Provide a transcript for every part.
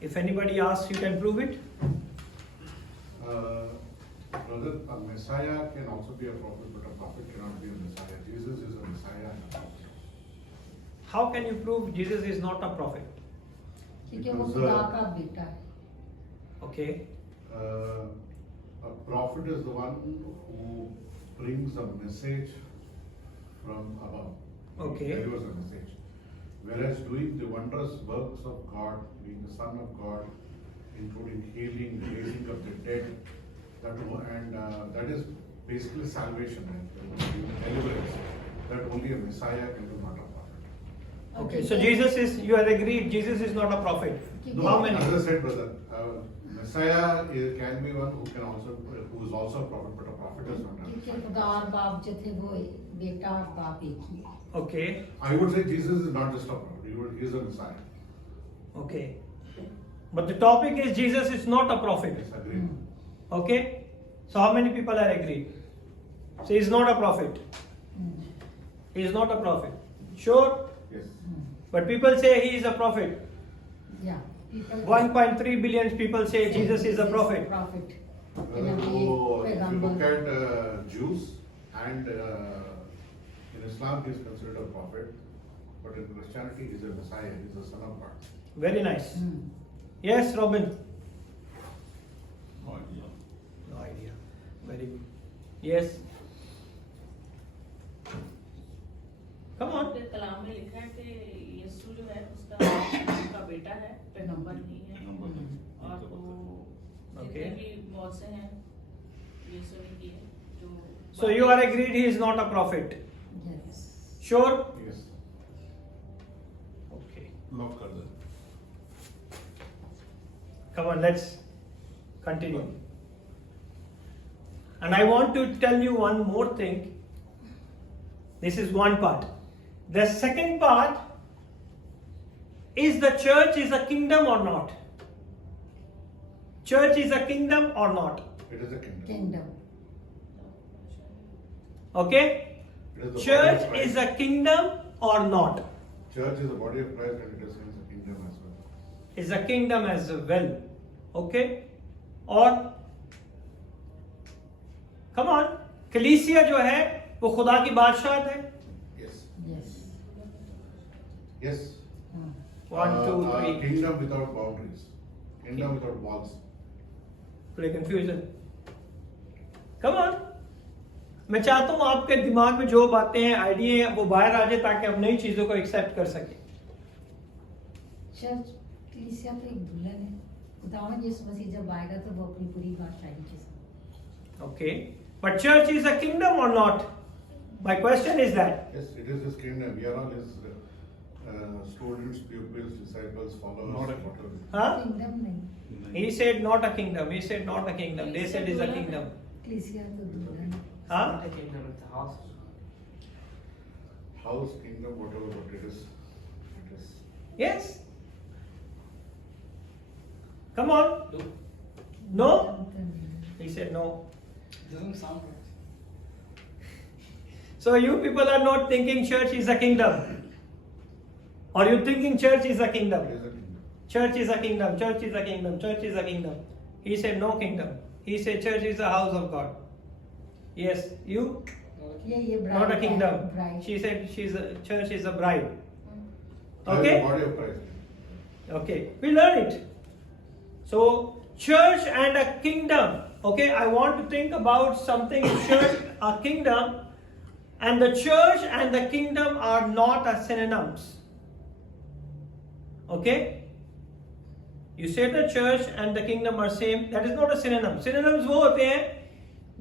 If anybody asks, you can prove it. Brother, a Messiah can also be a prophet, but a prophet cannot be a Messiah. Jesus is a Messiah and a prophet. How can you prove Jesus is not a prophet? क्योंकि वो खुदा का बेटा है. Okay. A prophet is the one who brings a message from above. Okay. He delivers a message. Whereas doing the wondrous works of God, being the Son of God, including healing, raising of the dead, that is basically salvation and deliverance. That only a Messiah can do, not a prophet. Okay. So Jesus is. You are agreed. Jesus is not a prophet. No, How many? as I said, brother, Messiah can be one who is also a prophet, but a prophet is not a क्योंकि Messiah. खुदा और बाप जो थे वो बेटा और बाप एक ही है. Okay. I would say Jesus is not just a prophet, he is a Messiah. Okay. But the topic is Jesus is not a prophet. Yes, agreed. Okay. So how many people are agreed? So he is not a prophet. He is not a prophet. Sure. Yes. But people say he is a prophet. Yeah. People 1.3 billion people say Jesus is a prophet. Prophet. So, if you look at Jews and in Islam he is considered a prophet, but in Christianity he is a Messiah, he is the Son of God. Very nice. Yes, Robin. No idea. No idea. Very good. Yes. Come on. फिर कलाम में लिखा है कि यीशु जो है उसका बेटा है, पैगंबर नहीं है. और वो Okay. जितने भी बहुत से हैं यीशु ने किए जो. So you are agreed he is not a prophet. Yes. Sure? Yes. Okay. Love कर दे. Come on, let's continue. And I want to tell you one more thing. This is one part. The second part is the church is a kingdom or not? Church is a kingdom or not? It is a kingdom. Kingdom. Okay? It is the Church body of is Christ. a kingdom or not? Church is the body of Christ and it is a kingdom as well. Is a kingdom as well. Okay? Or come on, कलीसिया जो है वो खुदा की बादशाहत है. Yes. Yes. Yes. 1, 2, 3. Kingdom without boundaries. Kingdom without walls. Play confusion. Come on. मैं चाहता हूं आपके दिमाग में जो बातें हैं, आइडिया हैं, वो बाहर आ जाए ताकि हम नई चीजों को एक्सेप्ट कर सकें. चर्च कलीसिया तो एक दुल्हन है. खुदावंद यीशु मसीह जब आएगा तो वो अपनी पूरी बादशाही के साथ. Okay. But church is a kingdom or not? My question is that. Yes, it is his kingdom. We are all his students, pupils, disciples, followers. Not a whatever. Huh? Kingdom नहीं. He said not a kingdom. He said not a kingdom. They said is a kingdom. कलीसिया तो दुल्हन है. Huh? Not a kingdom, it's a house. House, kingdom, whatever, but it is. Yes. Come on. No, No? तो नहीं. He said no. doesn't sound right. So you people are not thinking church is a kingdom. Or you thinking church is a kingdom. It is a kingdom. Church is a kingdom. Church is a kingdom. Church is a kingdom. He said no kingdom. He said church is a house of God. Yes. You? ये bride Not a है, kingdom. bride. She said church is a bride. That is Okay? the body of Christ. Okay, we learn it. So, church and a kingdom. Okay, I want to think about something. Church, a kingdom, and the church and the kingdom are not a synonyms. Okay? You say the church and the kingdom are same. That is not a synonym. Synonyms वो होते हैं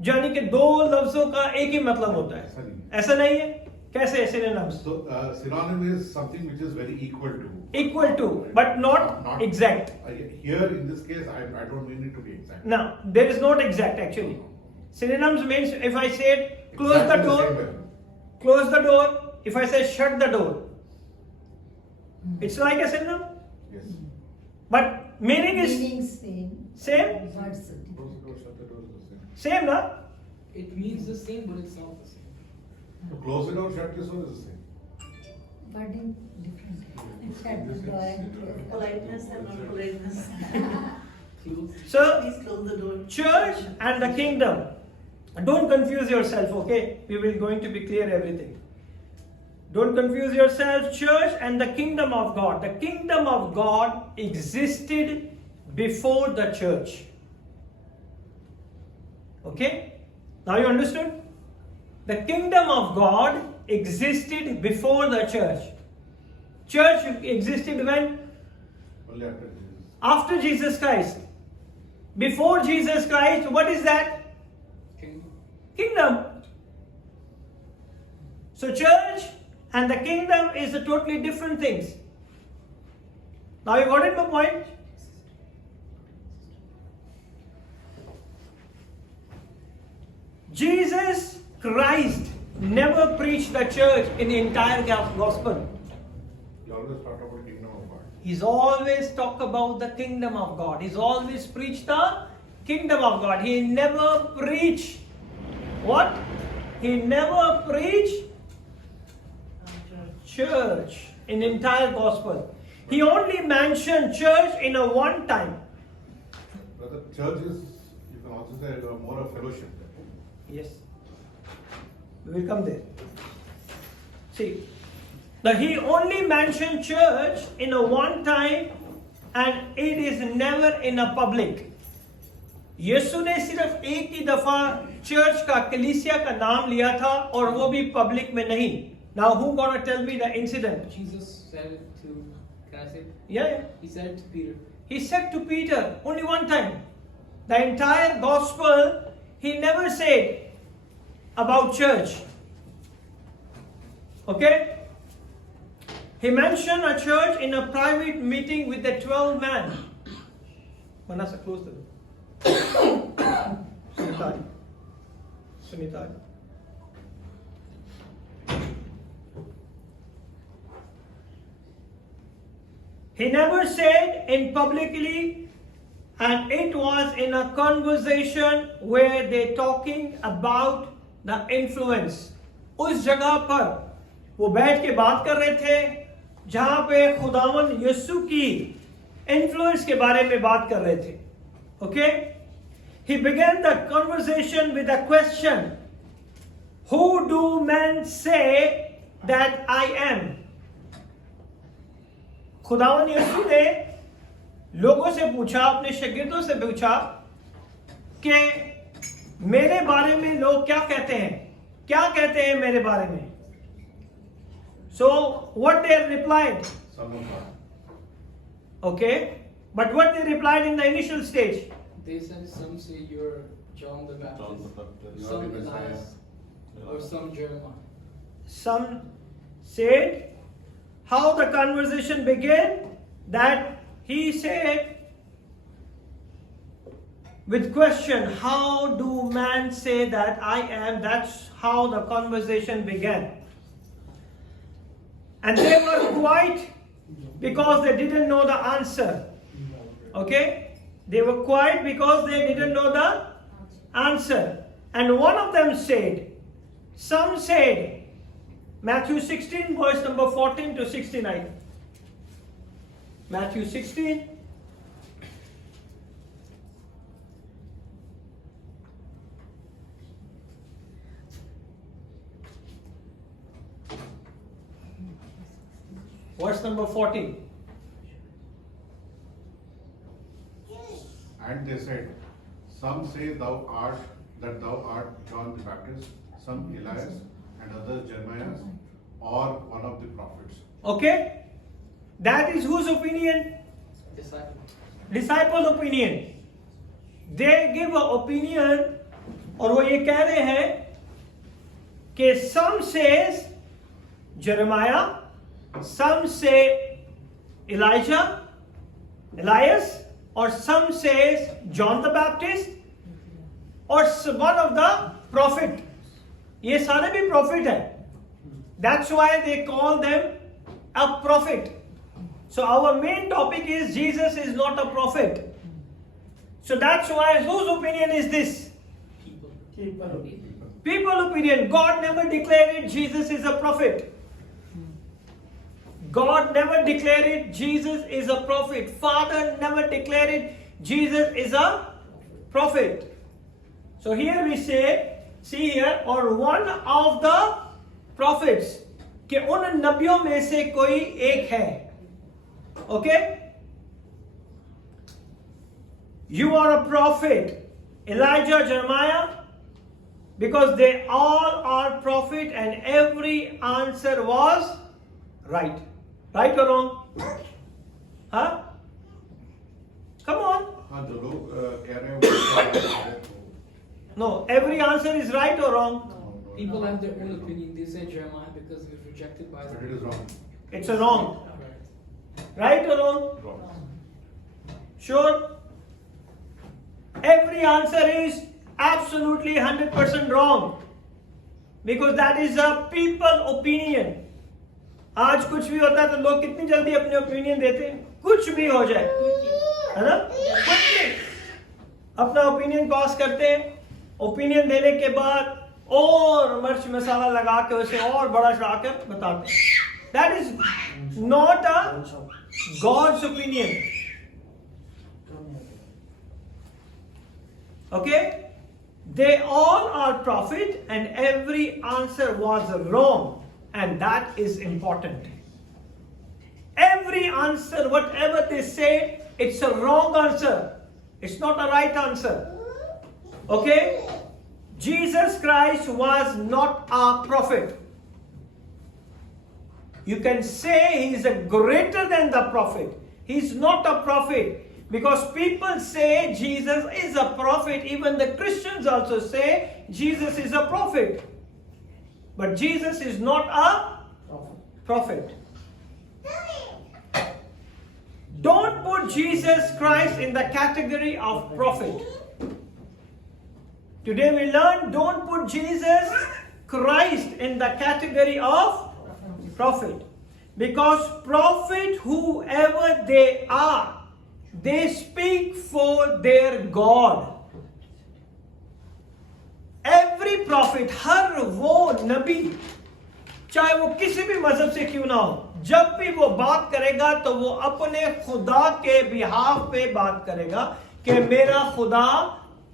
यानी कि दो लफ्जों का एक ही मतलब होता है. ऐसा नहीं. ऐसा नहीं है. कैसे synonyms? So, synonym is something which is very equal to. Equal to, but not exact. Here, in this case, I don't mean it to be exact. No, there is not exact actually. Synonyms means if I said close the Exactly door, same way. close the door. If I say shut the door, it's like a synonym. Yes. But meaning is Meaning same. same. Words. Close the door, shut the door is the same. Same, na? It means the same, but it's not the same. So close it or shut this one is the same. but in different. Shut the door and Politeness and not politeness. So, Please close the door. church and the kingdom. Don't confuse yourself, okay? We will going to be clear everything. Don't confuse yourself. Church and the kingdom of God. The kingdom of God existed before the church. Okay? Now you understood? The kingdom of God existed before the church. Church existed when? Only after Jesus. After Jesus Christ. Before Jesus Christ, what is that? Kingdom. Kingdom. So church and the kingdom is a totally different things. Now you got it, my point? Jesus Christ never preached the church in the entire gospel. He always talked about kingdom of God. He's always talked about the kingdom of God. He's always preached the kingdom of God. He never preached what? He never preached church in entire gospel. He only mentioned church in a one time. Brother, church is, you can also say, more of fellowship. Yes. We will come there. See, he only mentioned church in a one time and it is never in a public. यीशु ने सिर्फ एक ही दफा church का कलीसिया का नाम लिया था और वो भी पब्लिक में नहीं. Now who gonna tell me the incident? Jesus said it to, can I say it? Yeah. He said to Peter. He said to Peter only one time. The entire gospel he never said about church. Okay? He mentioned a church in a private meeting with the 12 men. Manasa, close the door. Sunitari. Sunitari. He never said in publicly, and it was in a conversation where they talking about the influence. उस जगह पर वो बैठ के बात कर रहे थे जहां पे खुदावन यीशु की influence के बारे में बात कर रहे थे. Okay? He began the conversation with a question. Who do men say that I am? खुदावन यीशु ने लोगों से पूछा, अपने शागिर्दों से पूछा कि मेरे बारे में लोग क्या कहते हैं? क्या कहते हैं मेरे बारे में? So what they replied? Son of God. Okay, but what they replied in the initial stage? They said some say you're John the Baptist, You are some the Messiah. Elias, or some Jeremiah. Some said, how the conversation began, that he said with question, how do man say that I am? That's how the conversation began. And they were quiet because they didn't know the answer. Okay? They were quiet because they didn't know the answer. And one of them said, some said, Matthew 16 verse number 14 to 69. Matthew 16. Verse number 14. And they said, some say that thou art John the Baptist, some Elias, and others Jeremiah, or one of the prophets. Okay? That is whose opinion? Disciple. Disciple opinion. They give an opinion और वो ये कह रहे हैं कि some says Jeremiah, some say Elijah, Elias, or some says John the Baptist, or one of the prophet. ये सारे भी prophet हैं. That's why they call them a prophet. So our main topic is Jesus is not a prophet. So that's why whose opinion is this? People opinion. God never declared Jesus is a prophet. God never declared it, Jesus is a prophet. Father never declared it, Jesus is a prophet. So here we say, see here, or one of the prophets, कि उन नबियों में से कोई एक है. Okay? You are a prophet, Elijah, Jeremiah, because they all are prophet and every answer was right. Right or wrong? Huh? Come on. हाँ जो लोग कह रहे हैं वो No, every answer is right or wrong? People have their own opinion. They say Jeremiah because he was rejected by but it is wrong. It's a wrong. Right. Right or wrong? Wrong. Sure? Every answer is absolutely 100% wrong. Because that is a people opinion. आज कुछ भी होता है तो लोग कितनी जल्दी अपने ओपिनियन देते हैं. कुछ भी हो जाए, है ना? कुछ भी अपना ओपिनियन पास करते हैं. ओपिनियन देने के बाद और मिर्च मसाला लगा के उसे और बड़ा चढ़ाकर बताते हैं. That is not a God's opinion. Okay? They all are prophet and every answer was wrong, and that is important. Every answer, whatever they say, it's a wrong answer. It's not a right answer. Okay? Jesus Christ was not a prophet. You can say he is a greater than the prophet. He is not a prophet. Because people say Jesus is a prophet. Even the Christians also say Jesus is a prophet. But Jesus is not a prophet. Don't put Jesus Christ in the category of prophet. Today we learn, don't put Jesus Christ in the category of prophet. Because prophet, whoever they are, they speak for their God. Every prophet, हर वो नबी, चाहे वो किसी भी मजहब से क्यों ना हो, जब भी वो बात करेगा तो वो अपने खुदा के बिहाफ पे बात करेगा कि मेरा खुदा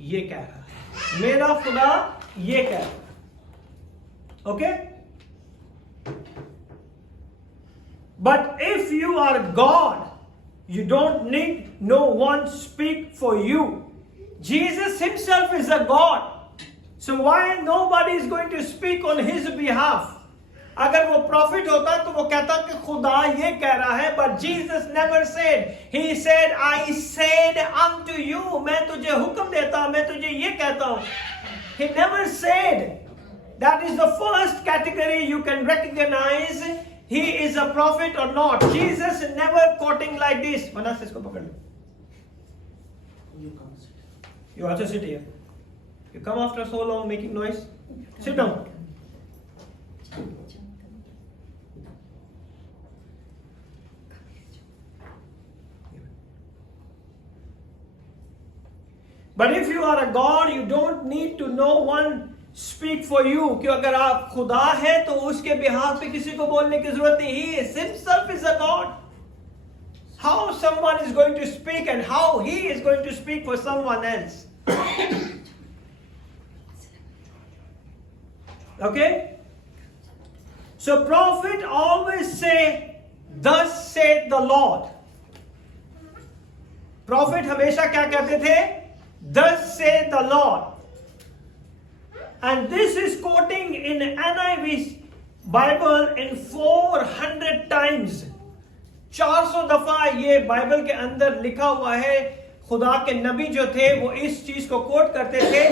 ये कह रहा है, मेरा खुदा ये कह रहा है. Okay? But if you are God, you don't need no one speak for you. Jesus himself is a God. So why nobody is going to speak on his behalf? अगर वो प्रॉफिट होता तो वो कहता कि खुदा ये कह रहा है. But Jesus never said. He said, I said unto you. मैं तुझे हुक्म देता हूं, मैं तुझे ये कहता हूं. He never said. That is the first category you can recognize. He is a prophet or not. Jesus never quoting like this. Manas, isko pakad lo. You also sit here. You come after so long making noise. Sit down. But if you are a God, you don't need to know one speak for you. कि अगर आप खुदा है तो उसके behalf पे किसी को बोलने की जरूरत नहीं. He himself is a God. How someone is going to speak and how he is going to speak for someone else. Okay? So prophet always say, thus saith the Lord. Prophet हमेशा क्या कहते थे? Thus saith the Lord. And this is quoting in NIV Bible in 400 times. 400 दफा ये Bible के अंदर लिखा हुआ है. खुदा के नबी जो थे वो इस चीज को कोट करते थे.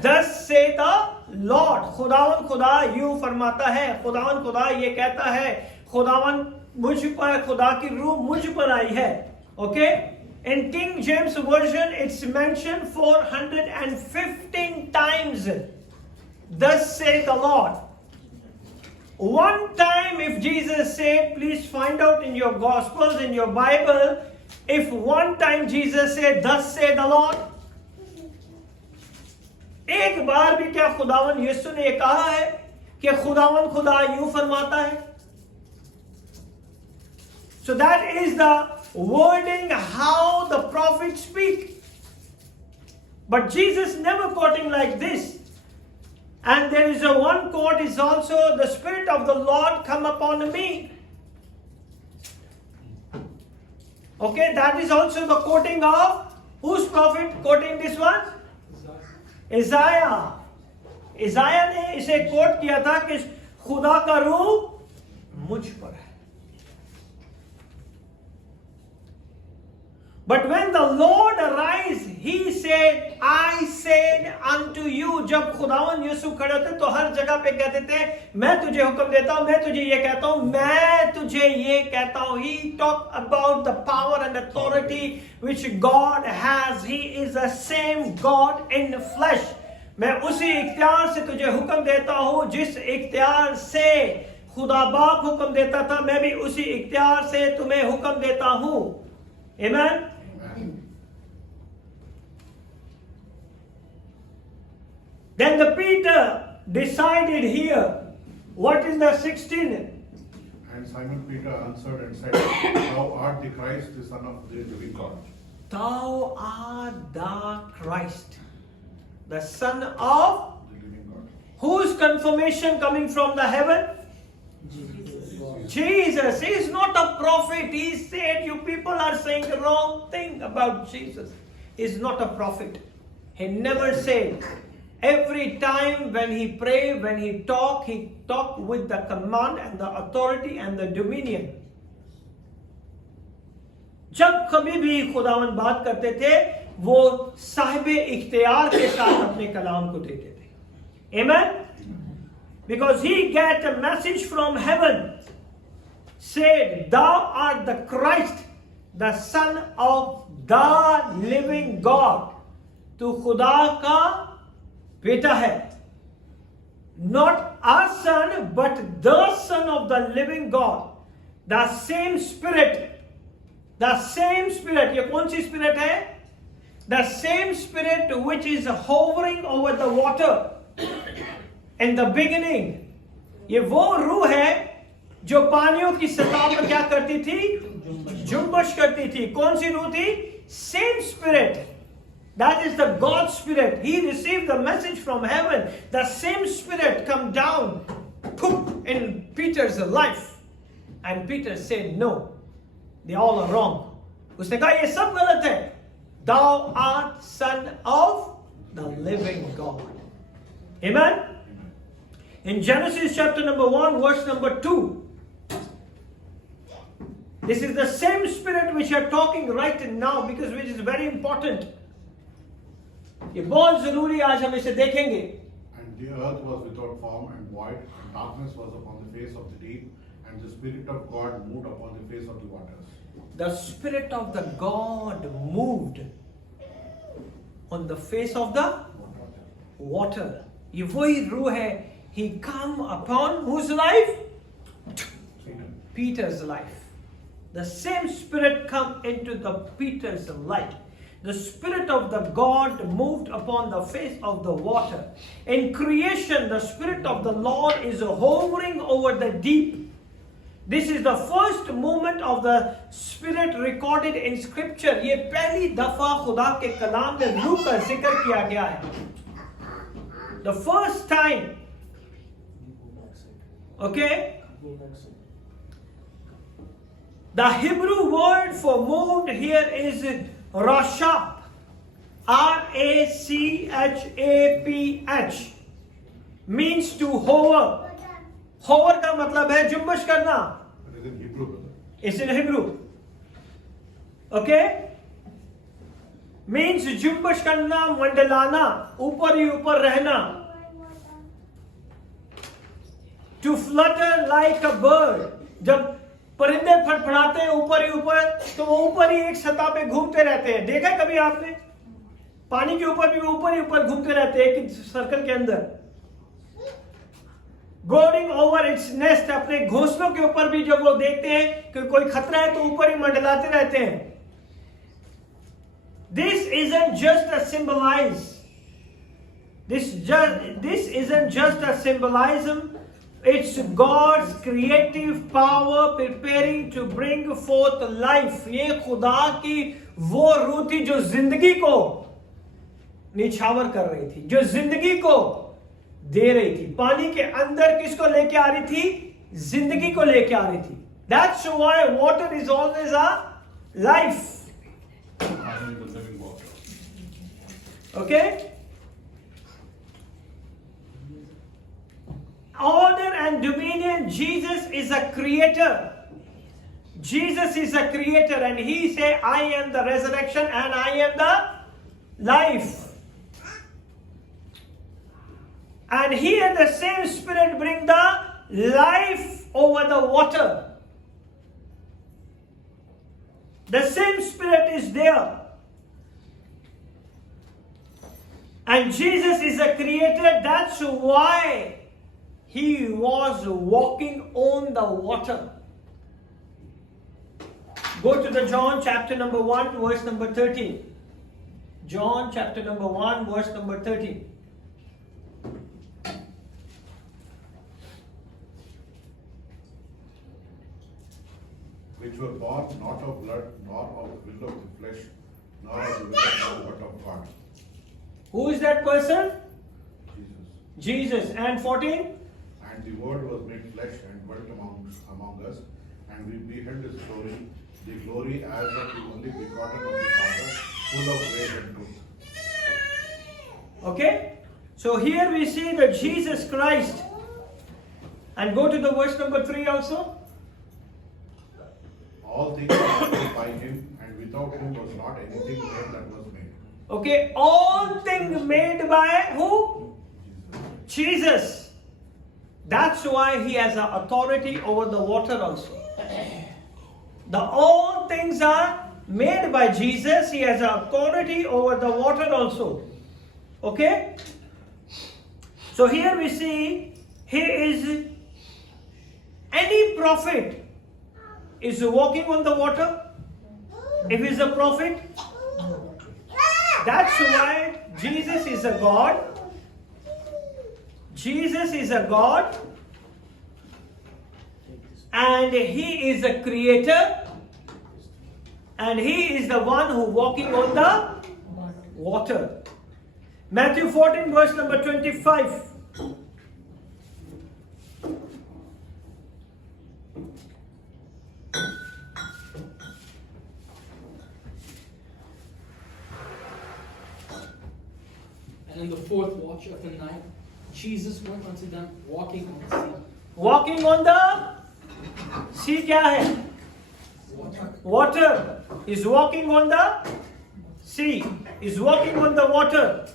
Thus say the Lord. खुदावन खुदा यूं फरमाता है, खुदावन खुदा ये कहता है, खुदावन मुझ पर, खुदा की रूह मुझ पर आई है. Okay? In King James Version it's mentioned 415 times. Thus say the Lord. One time if Jesus said, please find out in your Gospels, in your Bible, if one time Jesus said, thus say the Lord. एक बार भी क्या खुदावन यीशु ने कहा है कि खुदावन खुदा यूं फरमाता है? So that is the wording how the prophets speak. But Jesus never quoting like this. And there is a one quote is also, the Spirit of the Lord come upon me. Okay, that is also the quoting of, whose prophet quoting this one? Isaiah. Isaiah ने इसे coat किया था कि खुदा का रूह मुझ पर है. But when the Lord arise, he said, I said unto you. जब खुदावन यीशु खड़े होते तो हर जगह पे कहते थे, मैं तुझे हुक्म देता हूं, मैं तुझे ये कहता हूं, मैं तुझे ये कहता हूं. He talked about the power and authority which God has. He is the same God in flesh. मैं उसी इख्तियार से तुझे हुक्म देता हूं जिस इख्तियार से खुदा बाप हुक्म देता था, मैं भी उसी इख्तियार से तुम्हें हुक्म देता हूं. Amen. Then the Peter decided here. What is the 16? And Simon Peter answered and said, Thou art the Christ, the Son of the living God. Thou art the Christ, the Son of The living God. whose confirmation coming from the heaven? Jesus. He is not a prophet. He said, you people are saying the wrong thing about Jesus. He is not a prophet. He never said. Every time when he prayed, when he talked with the command and the authority and the dominion. जब कभी भी खुदावन बात करते थे, वो साहिब इख्तियार के साथ अपने कलाम को देते थे. Amen? Because he get a message from heaven. Said, Thou art the Christ, the Son of the living God. तू खुदा का बेटा है. Not a son, but the Son of the living God. The same Spirit. The same Spirit. ये कौन सी Spirit है? The same Spirit which is hovering over the water. In the beginning. ये वो रूह है जो पानियों की सतह पर क्या करती थी? जुम्बश करती थी. कौन सी रूह थी? Same Spirit. That is the God Spirit. He received the message from heaven. The same Spirit come down, poof, in Peter's life. And Peter said, no, they all are wrong. उसने कहा ये सब गलत है. Thou art Son of the living God. Amen? In Genesis chapter number 1, verse number 2. This is the same Spirit which you are talking right now, because which is very important. ये बहुत जरूरी आज हम इसे देखेंगे. And the earth was without form and void, and darkness was upon the face of the deep, and the Spirit of God moved upon the face of the waters. The Spirit of the God moved on the face of the water. ये वही रूह है. He come upon whose life? Peter's life. The same Spirit come into the Peter's life. The Spirit of the God moved upon the face of the water. In creation, the Spirit of the Lord is hovering over the deep. This is the first movement of the Spirit recorded in Scripture. ये पहली दफा खुदा के कलाम में रूह का जिक्र किया गया है. The first time. Okay? The Hebrew word for moved here is Rashap. R-A-C-H-A-P-H. Means to hover. Hover का मतलब है जुम्बश करना. It is in Hebrew, brother. It's in Hebrew. Okay? Means जुम्बश करना, मंडलाना, ऊपर ही ऊपर रहना. To flutter like a bird. जब परिंदे फड़फड़ाते हैं ऊपर ही ऊपर, तो वो ऊपर ही एक सतह पे घूमते रहते हैं. देखा है कभी आपने? पानी के ऊपर भी वो ऊपर ही ऊपर घूमते रहते हैं एक सर्कल के अंदर. Going over its nest, अपने घोंसलों के ऊपर भी जब वो देखते हैं कि कोई खतरा है तो ऊपर ही मंडलाते रहते हैं. This isn't just a symbolize. This isn't just a symbolism It's God's creative power preparing to bring forth life. ये खुदा की वो रूह थी जो जिंदगी को निछावर कर रही थी, जो जिंदगी को दे रही थी. पानी के अंदर किसको लेके आ रही थी? जिंदगी को लेके आ रही थी. That's why water is always a life. Okay? Honor and dominion. Jesus is a creator. Jesus is a creator, and he said, I am the resurrection and I am the life. And here the same Spirit bring the life over the water. The same Spirit is there. And Jesus is a creator. That's why he was walking on the water. Go to the John chapter number 1 verse number 13. John chapter number 1 verse number 13. Which were born not of blood, nor of will of the flesh, nor of the will of man, but of God. Who is that person? Jesus. Jesus. And 14? And the Word was made flesh and dwelt among us, and we beheld his glory, the glory as of the only begotten of the Father, full of grace and truth. Okay? So here we see that Jesus Christ. And go to the verse number 3 also. All things are made by him, and without him was not anything made that was made. Okay, all things made by who? Jesus. That's why he has an authority over the water also. The all things are made by Jesus. He has an authority over the water also. Okay? So here we see he is any prophet is walking on the water. If he is a prophet, that's why Jesus is a God. Jesus is a God. And he is a creator. And he is the one who walking on the water. Matthew 14 verse number 25. And in the fourth watch of the night, Jesus went unto them walking on the sea. Walking on the sea क्या है? Water. Is walking on the sea. Is walking on the water.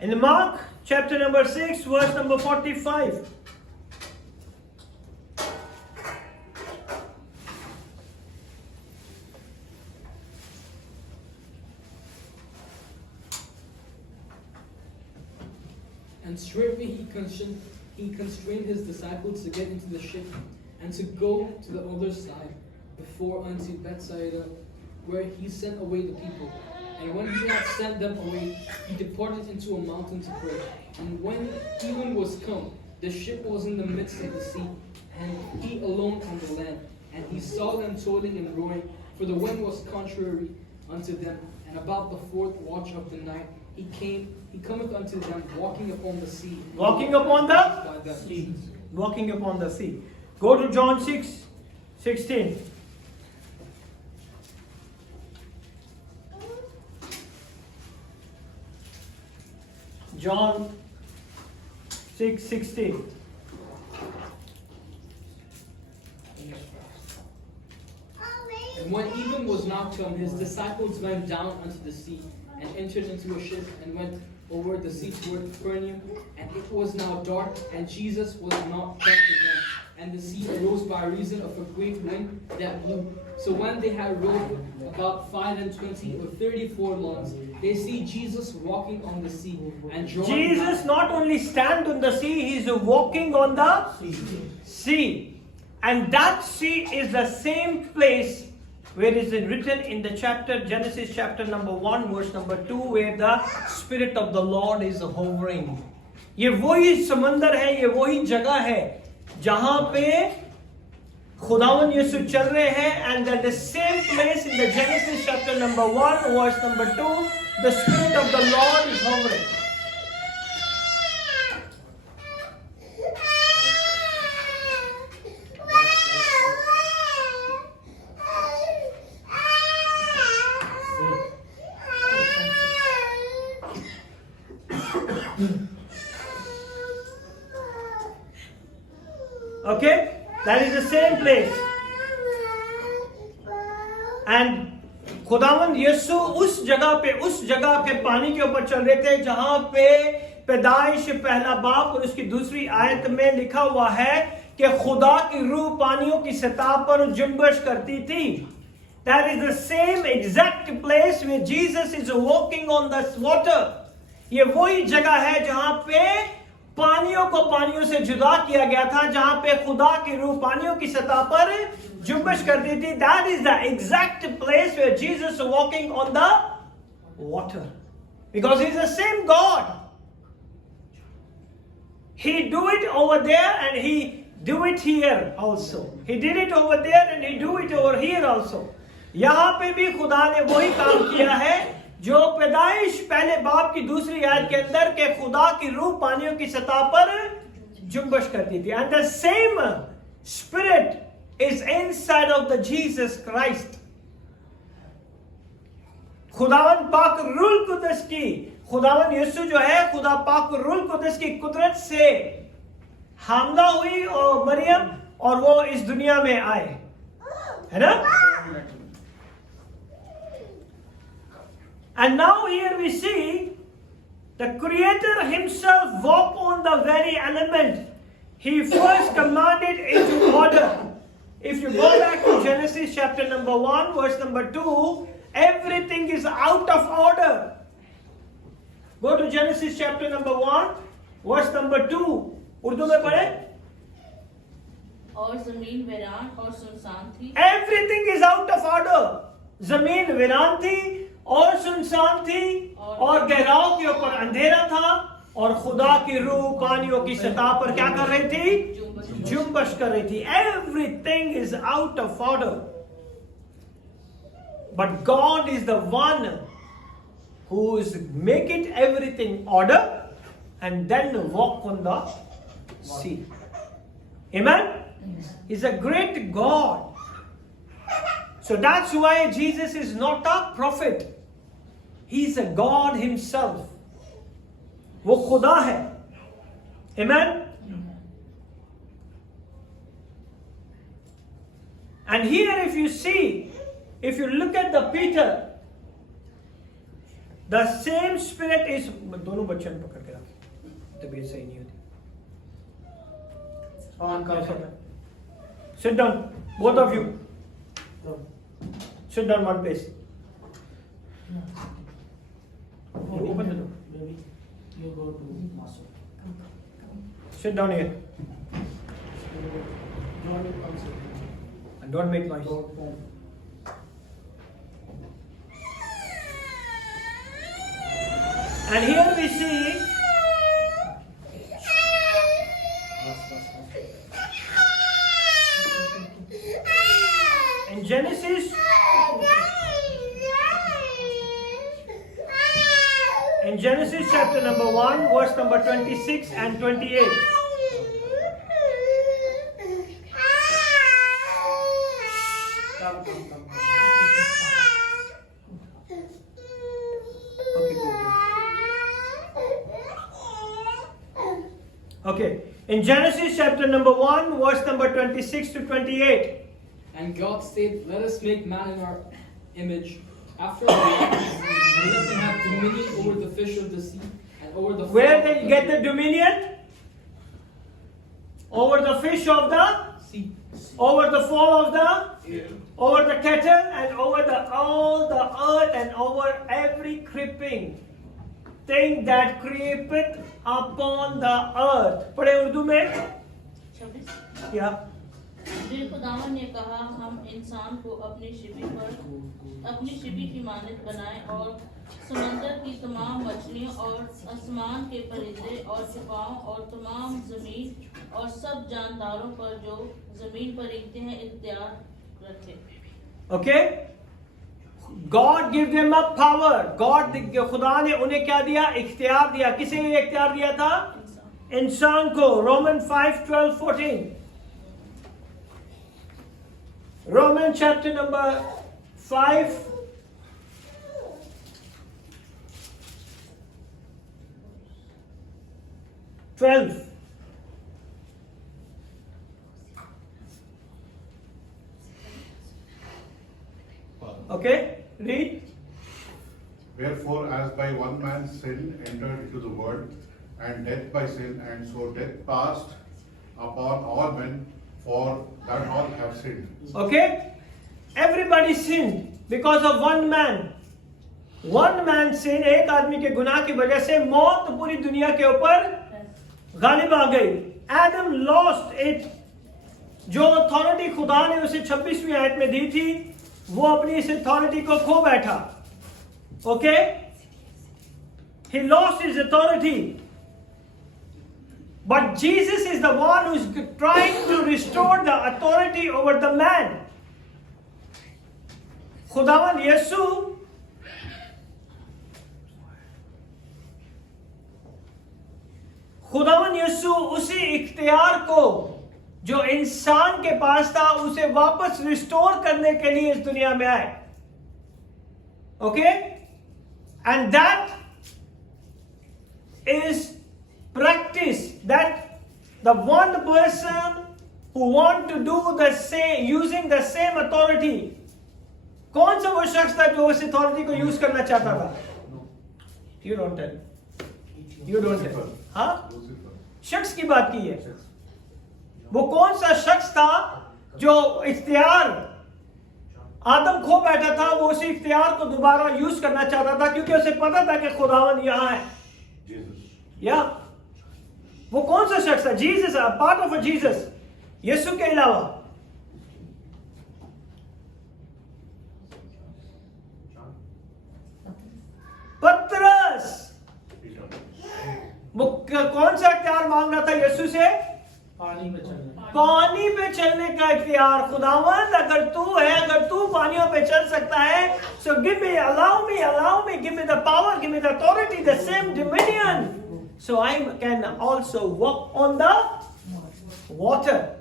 In Mark chapter number 6 verse number 45. And straightway he constrained his disciples to get into the ship and to go to the other side before unto Bethsaida, where he sent away the people. And when he had sent them away, he departed into a mountain to pray. And when even was come, the ship was in the midst of the sea, and he alone on the land. And he saw them toiling and rowing, for the wind was contrary unto them. And about the fourth watch of the night, he cometh unto them walking upon the sea. Walking upon the sea. Walking upon the sea. Go to John 6:16. John 6:16. And when even was now come, his disciples went down unto the sea, and entered into a ship, and went over the sea toward Capernaum. And it was now dark, and Jesus was not come to them. And the sea arose by reason of a great wind that blew. So when they had rowed about 25 or 34 longs, they see Jesus walking on the sea, and drawing Jesus not only stand on the sea, he is walking on the sea. And that sea is the same place where it is written in the chapter, Genesis chapter number 1, verse number 2, where the Spirit of the Lord is hovering. ये वही समंदर है, ये वही जगह है जहां पे खुदावन यीशु चल रहे हैं. And that the same place in the Genesis chapter number 1 verse number 2, the spirit of the lord is hovering. Okay, that is the same place. And खुदावंद यीशु उस जगह के पानी के ऊपर चल रहे थे जहां पे पैदाइश पहला बाप और उसकी दूसरी आयत में लिखा हुआ है कि खुदा की रूह पानियों की सतह पर जुम्बश करती थी. That is the same exact place where Jesus is walking on the water. ये वही जगह है जहां पे पानियों को पानियों से जुदा किया गया था, जहां पे खुदा की रूह पानियों की सतह पर जुम्बश करती थी. That is the exact place where Jesus is walking on the water, because he is the same God. He do it over there and he do it here also. He did it over there and he do it over here also. यहां पे भी खुदा ने वही काम किया है जो पैदाइश पहले बाप की दूसरी आयत के अंदर के खुदा की रूह पानियों की सतह पर जुम्बश करती थी. And the same spirit is inside of the Jesus Christ. खुदावन पाक रूल कुदस की, खुदावन यीशु जो है खुदा पाक रूल कुदस की कुदरत से हमला हुई और मरियम और वो इस दुनिया में आए, है ना. And now here we see the Creator himself walk on the very element. He first commanded it to order. If you go back to Genesis chapter number 1 verse number 2, everything is out of order. Go to Genesis chapter number 1 verse number 2. Urdu में पढ़े. और जमीन वीरान और सुनसान थी. Everything is out of order. जमीन वीरान थी और सुनसान थी और गहराओं के ऊपर अंधेरा था और खुदा की रूह पानियों की सतह पर क्या कर रही थी? जुम्बश कर रही थी. Everything is out of order, but God is the one who is make it everything order and then walk on the sea. Amen. He's a great God. So that's why Jesus is not a prophet. He's a God himself. वो खुदा है. Amen. And here if you see, if you look at the Peter, the same spirit is, दोनों बच्चों ने पकड़ के रखा, तबीयत सही नहीं होती. Sit down, both of you. Sit down one place. Open the door. Maybe you go to Master. Sit down here John comes in. and don't make noise. And here we see in Genesis chapter number 1 verse number 26 and 28. Okay, go. Okay, in Genesis chapter number 1 verse number 26 to 28. And God said, let us make man in our image, after our likeness, and let them have dominion over the fish of the sea, and over the Where fowl they of the get the air." dominion? Over the fish of the, Sea. over the fowl of the, Air. over the cattle, and over the all the earth, and over every creeping thing that creepeth upon the earth. पढ़े उर्दू में? 26. Yeah. फिर खुदावन ने कहा, हम इंसान को अपनी शिबी की मानद बनाएं और समंदर की तमाम मछलियों और आसमान के परिंदे और चुपाओं और तमाम जमीन और सब जानदारों पर जो जमीन पर रेंगते हैं इख्तियार रखे। Okay, God give them a power. God, खुदा ने उन्हें क्या दिया? इख्तियार दिया। किसे ये इख्तियार दिया था? इंसान को। Roman 5:12-14, Roman chapter number 5 12. Okay, read. Wherefore, as by one man sin entered into the world, and death by sin, and so death passed upon all men, for that all have sinned. Okay, everybody sinned because of one man. One man sin, एक आदमी के गुनाह की वजह से मौत पूरी दुनिया के ऊपर गालिब आ गई। Adam lost it. जो अथॉरिटी खुदा ने उसे 26वीं आयत में दी थी, वो अपनी इस अथॉरिटी को खो बैठा। Okay, he lost his authority. But Jesus is the one who is trying to restore the authority over the man. खुदावन यीशु उसी इख्तियार को जो इंसान के पास था, उसे वापस रिस्टोर करने के लिए इस दुनिया में आए। Okay, and that is practice that the one person who want to do the same using the same authority, कौन सा वो शख्स था जो उस अथॉरिटी को यूज करना चाहता था? You don't tell. You don't tell. हाँ, Lucifer. शख्स की बात की है। वो कौन सा शख्स था जो इख्तियार आदम खो बैठा था, वो उसी इख्तियार को दोबारा यूज करना चाहता था, क्योंकि उसे पता था कि खुदावन यहाँ है। Jesus. या वो कौन सा शख्स है? Jesus, part of a Jesus, यीशु के अलावा। पतरस, Peter. वो कौन सा इख्तियार मांग रहा था यीशु से? पानी में चलना। पानी पे चलने का इख्तियार। खुदावंद, अगर तू है, अगर तू पानियों पे चल सकता है, so give me, allow me, give me the power, give me the authority, the same dominion, so I can also walk on the water.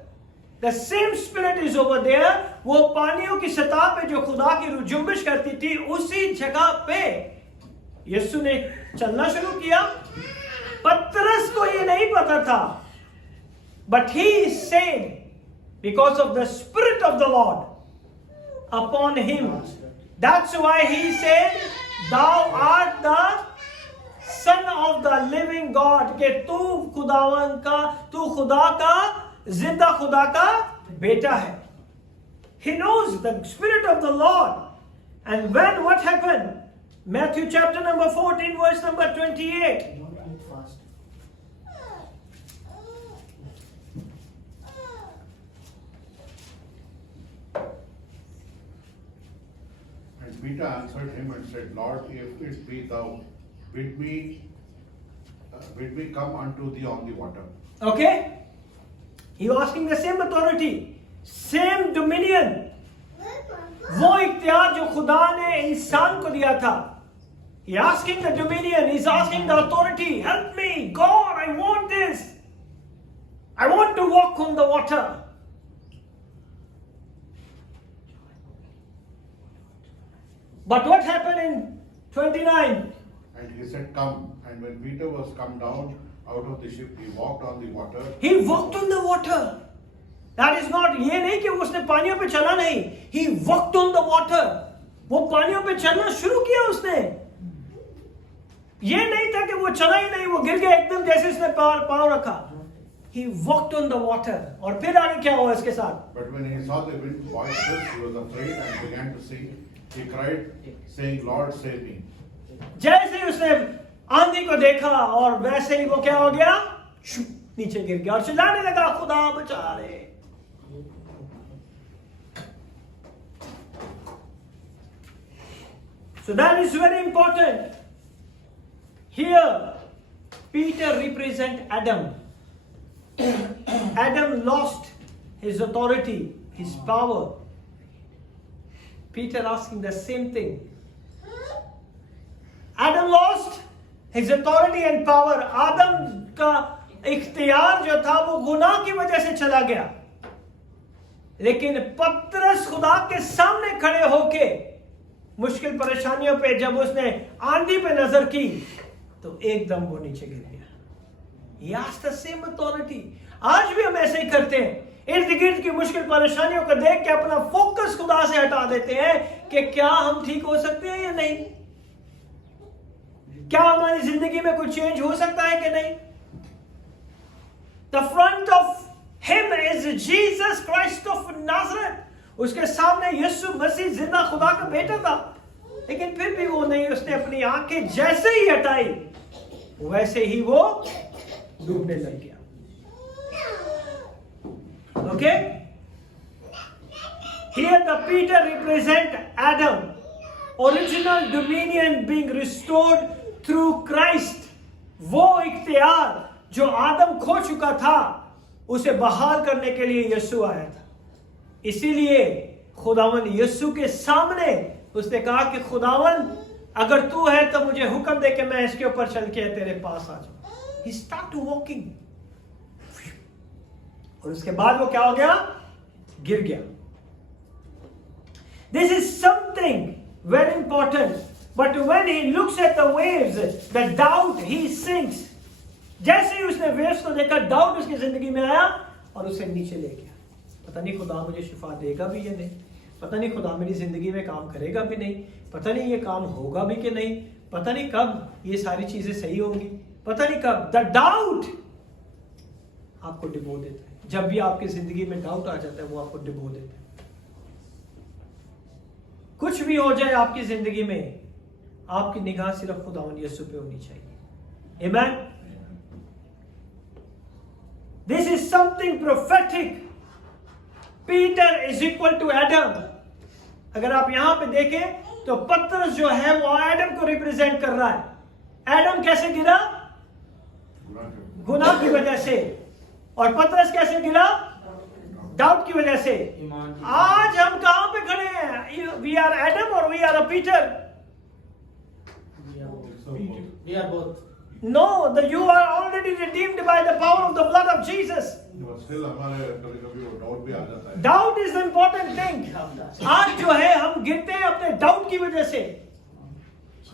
The same spirit is over there. वो पानियों की सतह पे जो खुदा की रूह जुम्बिश करती थी, उसी जगह पे यीशु ने चलना शुरू किया। पतरस को ये नहीं पता था, but he said, because of the spirit of the Lord upon him, that's why he said, thou art the son of the living God, के तू खुदावन का, तू खुदा का, जिंदा खुदा का बेटा है। He knows the spirit of the Lord. And when what happened? Matthew chapter number 14 verse number 28. Don't eat fast. And Peter answered him and said, Lord, if it be thou, bid me come unto thee on the water. Okay? He was asking the same authority, same dominion. वो इख्तियार जो खुदा ने इंसान को दिया था. He asking the dominion, he's asking the authority, help me, God, I want this. I want to walk on the water. But what happened in 29? And he said, come. And when Peter was come down out of the ship, he walked on the water. He walked on the water. That is not, ये नहीं कि उसने पानियों पे चला नहीं. He walked on the water. वो पानियों पे चलना शुरू किया उसने. ये नहीं था कि वो चला ही नहीं, वो गिर गया एकदम जैसे उसने पाँव रखा. He walked on the water. और फिर आगे क्या हुआ इसके साथ? But when he saw the wind boisterous, he was afraid and began to sink. He cried, saying, Lord, save me. जैसे ही उसने आंधी को देखा और वैसे ही वो क्या हो गया? नीचे गिर गया और चिल्लाने लगा, खुदा बचा ले. So that is very important. Here, Peter represents Adam. Adam lost his authority, his power. Peter asking the same thing. Adam lost his authority and power. आदम का इख्तियार जो था वो गुनाह की वजह से चला गया. लेकिन पतरस खुदा के सामने खड़े होके मुश्किल परेशानियों पे जब उसने आंधी पे नजर की तो एकदम वो नीचे गिर गया. He has the same authority. आज भी हम ऐसे ही करते हैं. इर्द गिर्द की मुश्किल परेशानियों को देख के अपना फोकस खुदा से हटा देते हैं कि क्या हम ठीक हो सकते हैं या नहीं, क्या हमारी जिंदगी में कुछ चेंज हो सकता है कि नहीं. The front of him is Jesus Christ of Nazareth. उसके सामने यीशु मसीह जिंदा खुदा का बेटा था, लेकिन फिर भी वो नहीं, उसने अपनी आंखें जैसे ही हटाई वैसे ही वो डूबने लग गया. Okay? Here the Peter represent Adam. Original dominion being restored through Christ. वो इख्तियार जो आदम खो चुका था उसे बहाल करने के लिए यीशु आया था. इसीलिए खुदावन यीशु के सामने उसने कहा कि खुदावन अगर तू है तो मुझे हुक्म दे कि मैं इसके ऊपर चल के तेरे पास आ जाऊं. He started walking. और उसके बाद वो क्या हो गया, गिर गया. This is something very important. But when he looks at the waves, the doubt, he sinks. जैसे ही उसने वेव्स को देखा, डाउट उसकी जिंदगी में आया और उसे नीचे ले गया. पता नहीं खुदा मुझे शिफा देगा भी या नहीं, पता नहीं खुदा मेरी जिंदगी में काम करेगा भी नहीं, पता नहीं ये काम होगा भी कि नहीं, पता नहीं कब ये सारी चीजें सही होंगी, पता नहीं कब. द डाउट आपको डिबो देता है. जब भी आपकी जिंदगी में डाउट आ जाता है वो आपको डिबो देता है. कुछ भी हो जाए आपकी जिंदगी में, आपकी निगाह सिर्फ खुदावंद यीशु पे होनी चाहिए. आमीन. This is something prophetic. Peter is equal to Adam. अगर आप यहां पे देखें तो पतरस जो है वो एडम को रिप्रेजेंट कर रहा है. एडम कैसे गिरा, गुनाह की वजह से, और पतरस कैसे गिरा, डाउट की वजह से. आज हम कहां पे खड़े हैं, वी आर एडम और we are a Peter. We are both. No, you are already redeemed by the power of the blood of Jesus. still हमारे कभी-कभी वो डाउट भी आ जाता है. Doubt is the important thing. आज जो है हम गिरते हैं अपने डाउट की वजह से.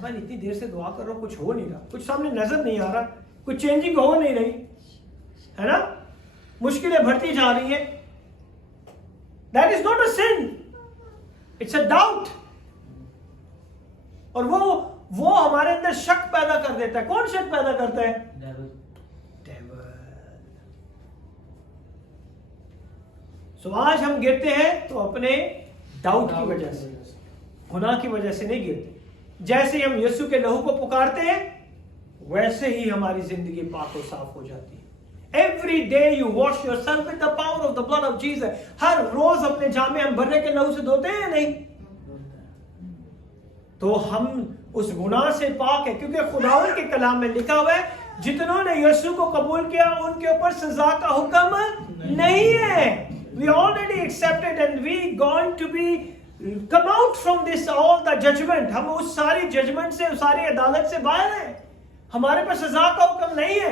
मैं इतनी देर से दुआ कर रहा हूं, कुछ हो नहीं रहा, कुछ सामने नजर नहीं आ रहा, कुछ चेंजिंग हो नहीं रही है ना, मुश्किलें बढ़ती जा रही हैं. That is not a sin. It's a doubt. और वो हमारे अंदर शक पैदा कर देता है. कौन शक पैदा करता है, डेविल. सो आज हम गिरते हैं तो अपने डाउट की वजह से, गुनाह की वजह से नहीं गिरते. जैसे हम यीशु के लहू को पुकारते हैं वैसे ही हमारी जिंदगी पाक और साफ हो जाती है. Every day you wash yourself with the power of the blood of Jesus. हर रोज अपने जामे हम बर्रे के लहू से धोते हैं या नहीं, तो हम उस गुनाह से पाक है. क्योंकि खुदावंद के कलाम में लिखा हुआ है जितनों ने यीशु को कबूल किया उनके ऊपर सजा का हुक्म नहीं है. We already accepted and we going to be come out from this all the judgment. हम उस सारी जजमेंट से, उस सारी अदालत से बाहर हैं. हमारे पर सजा का हुक्म नहीं है.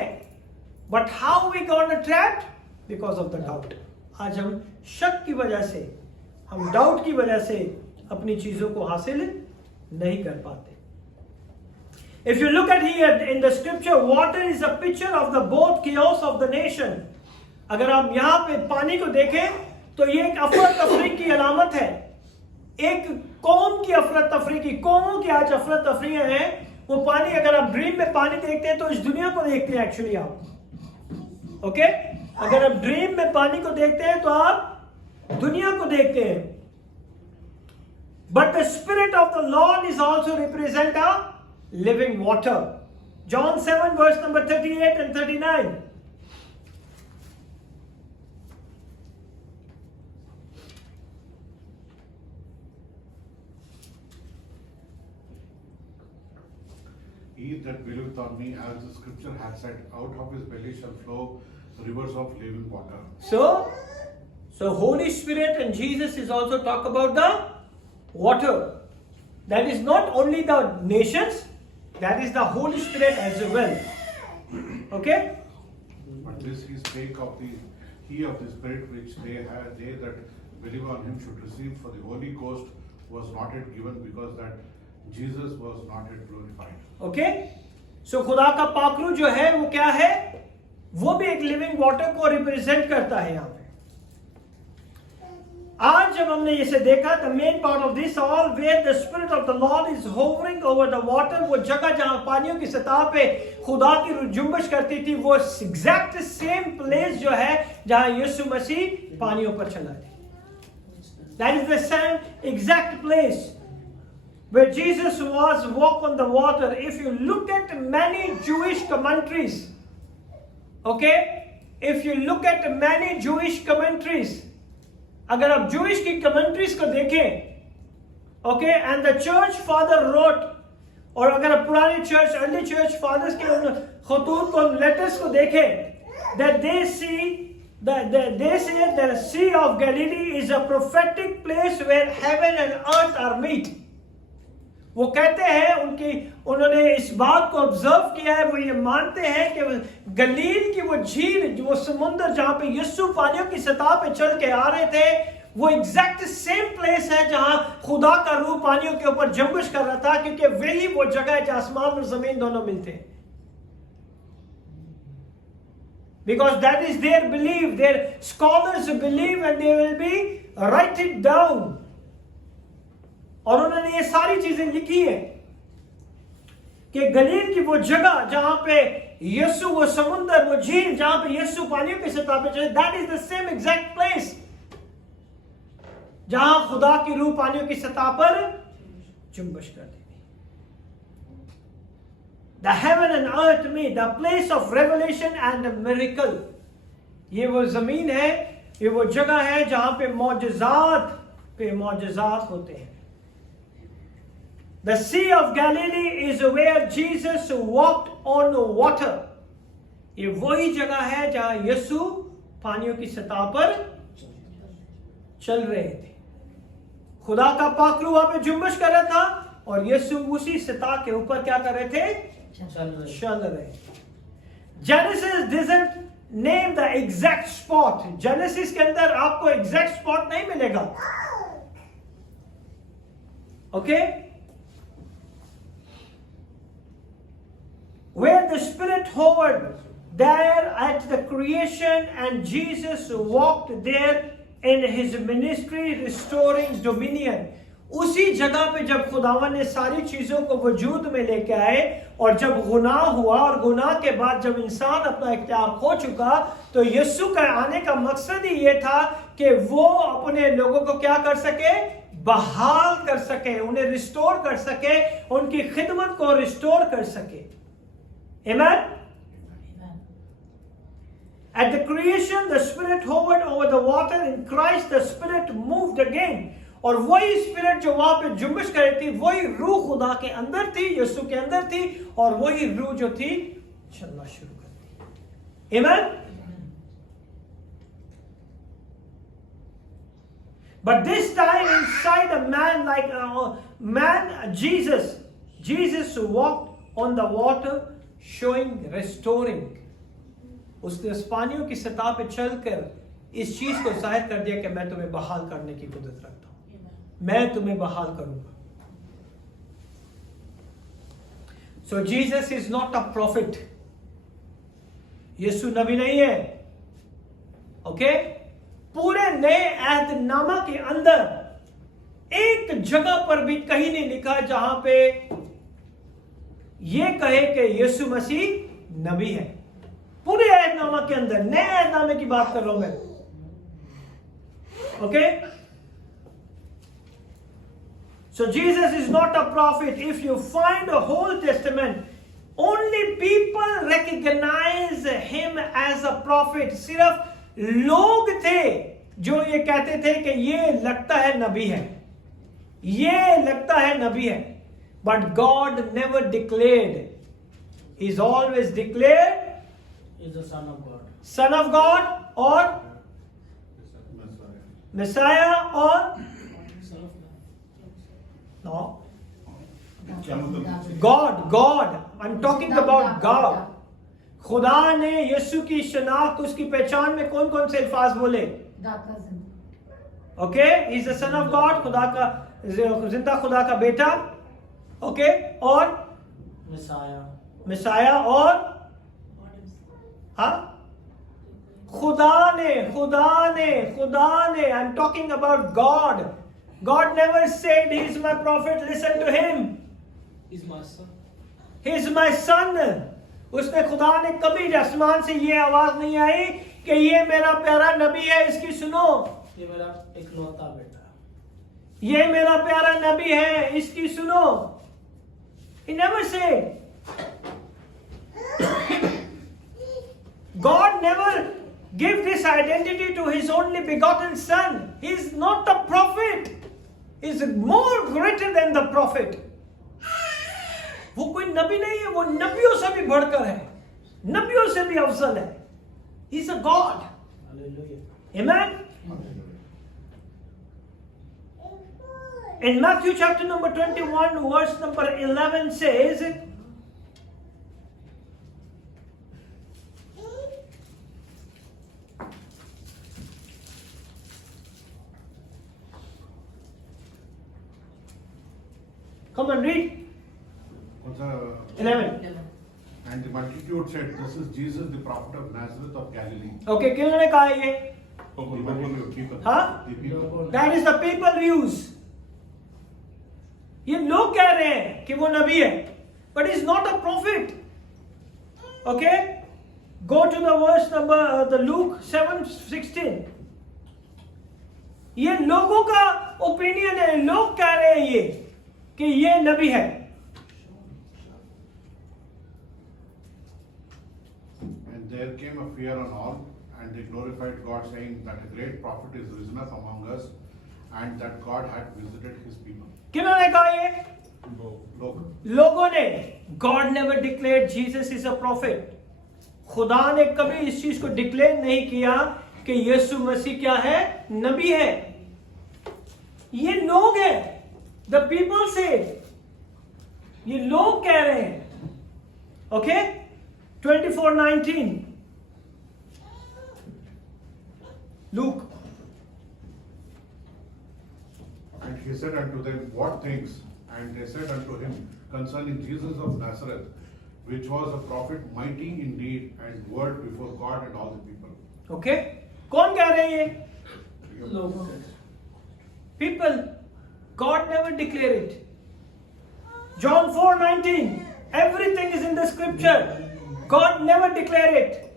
But how we got trapped? Because of the doubt. आज हम शक की वजह से, हम डाउट की वजह से अपनी चीजों को हासिल नहीं कर पाते. If you look at here in the scripture, water is a picture of the both chaos of the nation. अगर आप यहाँ पे पानी को देखें तो ये एक अफरा तफरी की अलामत है. एक कौम की अफरा तफरी की, कौमों की आज अफरा तफरियां हैं. वो पानी, अगर आप ड्रीम में पानी देखते हैं तो इस दुनिया को देखते हैं एक्चुअली आप. ओके, अगर आप ड्रीम में पानी को देखते हैं तो आप दुनिया को देखते हैं. But the spirit of the Lord is also represent a living water. John 7 verse number 38 and 39. He that believeth on me, as the scripture hath said, out of his belly shall flow rivers of living water. So Holy Spirit and Jesus is also talk about the water. That is not only the nations, that is the Holy Spirit as well. Okay? But this he spake of the Spirit which they that believe on him should receive, for the Holy Ghost was not yet given, because that Jesus was not yet glorified. Okay? So खुदा का पाखरू जो है वो क्या है? वो भी एक लिविंग वाटर को रिप्रेजेंट करता है यहाँ पे। आज जब हमने इसे देखा, the main part of this all where the Spirit of the Lord is hovering over the water, वो जगह जहां पानियों की सतह पे खुदा की जुम्बश करती थी, वो एग्जैक्ट सेम प्लेस जो है जहां यीशु मसीह पानियों पर चला था। That is the same exact place where Jesus was walk on the water. If you look at many Jewish commentaries, okay, if you look at many Jewish commentaries, अगर आप Jewish की commentaries को देखें, okay, and the church father wrote, और अगर आप पुरानी church, early church fathers के उन खतूत को, letters को देखें, that they see they say that the Sea of Galilee is a prophetic place where heaven and earth are meet. वो कहते हैं उन्होंने इस बात को ऑब्जर्व किया है, वो ये मानते हैं कि गलील की वो झील, वो समुद्र जहां पे यीशु पानियों की सतह पे चल के आ रहे थे, वो एग्जैक्ट सेम प्लेस है जहां खुदा का रूह पानियों के ऊपर जंबश कर रहा था, क्योंकि वही वो जगह है जहां आसमान और जमीन दोनों मिलते हैं। Because that is their belief, their scholars believe, and they will be write it down. और उन्होंने ये सारी चीजें लिखी है कि गलील की वो जगह जहां पे यीशु, वो समुंदर, वो झील जहां पे यीशु पानियों की सतह पे चले, that is the same exact place जहां खुदा की रूह पानियों की सतह पर जुम्बश करती थी। The heaven and earth meet, the place of revelation and a miracle. ये वो जमीन है, ये वो जगह है जहां पे मौजज़ात पे मौजज़ात होते हैं। The Sea of Galilee is where Jesus walked on water. ये वही जगह है जहां यीशु पानियों की सतह पर चल रहे थे। खुदा का पाखरू वहां पे जुम्बश कर रहा था और यीशु उसी सतह के ऊपर क्या कर रहे थे? चल रहे। Genesis doesn't name the exact spot. Genesis के अंदर आपको exact spot नहीं मिलेगा। Okay? Where the Spirit hovered there at the creation, and Jesus walked there in his ministry restoring dominion. उसी जगह पे जब खुदावन ने सारी चीजों को वजूद में लेके आए, और जब गुनाह हुआ और गुनाह के बाद जब इंसान अपना इख्तियार खो चुका, तो यीशु का आने का मकसद ही ये था कि वो अपने लोगों को क्या कर सके? बहाल कर सके, उन्हें रिस्टोर कर सके, उनकी खिदमत को रिस्टोर कर सके। Amen? At the creation, the Spirit hovered over the water. In Christ, the Spirit moved again. और वही स्पिरिट जो वहां पे जुम्बिश कर रही थी, वही रूह खुदा के अंदर थी, यीशु के अंदर थी, और वही रूह जो थी चलना शुरू कर दी। Amen? But this time inside a man, like a man, Jesus walked on the water, showing restoring. उसने उस पानियों की सतह पे चलकर इस चीज को जाहिर कर दिया कि मैं तुम्हें बहाल करने की कुदरत रखता हूं, मैं तुम्हें बहाल करूंगा। So Jesus is not a prophet. यीशु नबी नहीं है। ओके? पूरे नए अहदनामा के अंदर एक जगह पर भी कहीं नहीं लिखा जहां पे ये कहे कि यीशु मसीह नबी है। पूरे अहदनामा के अंदर, नए अहदनामे की बात कर रहा हूं मैं। Okay? So Jesus is not a prophet. If you find a whole testament, only people recognize him as a prophet. सिर्फ लोग थे जो ये कहते थे कि ये लगता है नबी है, ये लगता है नबी है। But God never declared He's always declared is the Son of God. Son of God or Messiah or Son of Man. no खुदा God. I'm talking about God. खुदा ने यीशु की शनाख्त, उसकी पहचान में कौन कौन से अल्फाज बोले? का जिंदा okay, is the son of God, खुदा का जिंदा खुदा का बेटा. ओके, और Messiah. मिसाया और हाँ खुदा ने I am talking about God. God never said he is my prophet, listen to him. He's my son. He is my son. उसने खुदा ने कभी आसमान से ये आवाज नहीं आई कि ये मेरा प्यारा नबी है, इसकी सुनो. ये मेरा इकलौता बेटा है. ये मेरा प्यारा नबी है, इसकी सुनो. He never said. God never gave this identity to his only begotten son. He is not a prophet. He is more greater than the prophet. वो कोई नबी नहीं है, वो नबियों से भी बढ़कर है, नबियों से भी अफजल है. He is a God. Hallelujah. Amen. In Matthew chapter number 21, verse number 11 says, come on, read. What's the- 11. And the multitude said, "This is Jesus, the prophet of Nazareth of Galilee." Okay, किन्होंने कहा ये? The multitude, people. Huh? The people. लोगों ने- That is the people views. ये लोग कह रहे हैं कि वो नबी है, but he is not a prophet. Okay, go to the verse number the Luke 7:16. ये लोगों का ओपिनियन है, लोग कह रहे हैं ये कि ये नबी है. And there came a fear on all, and they glorified God, saying that a great prophet is risen up among us, and that God had visited his people. किन्होंने कहा ये? Look, लोगों ने. God never declared Jesus is a prophet. खुदा ने कभी इस चीज को डिक्लेयर नहीं किया कि यीशु मसीह क्या है? नबी है. ये लोग हैं. The people say. ये लोग कह रहे हैं. Okay, 24:19 Luke. and he said unto them, "What things?" And they said unto him, "Concerning Jesus of Nazareth, which was a prophet mighty in deed and word before God and all the people." Okay, कौन कह रहे हैं ये? लोगों ने- People. God never declared it. John 4:19. Everything is in the scripture. God never declared it.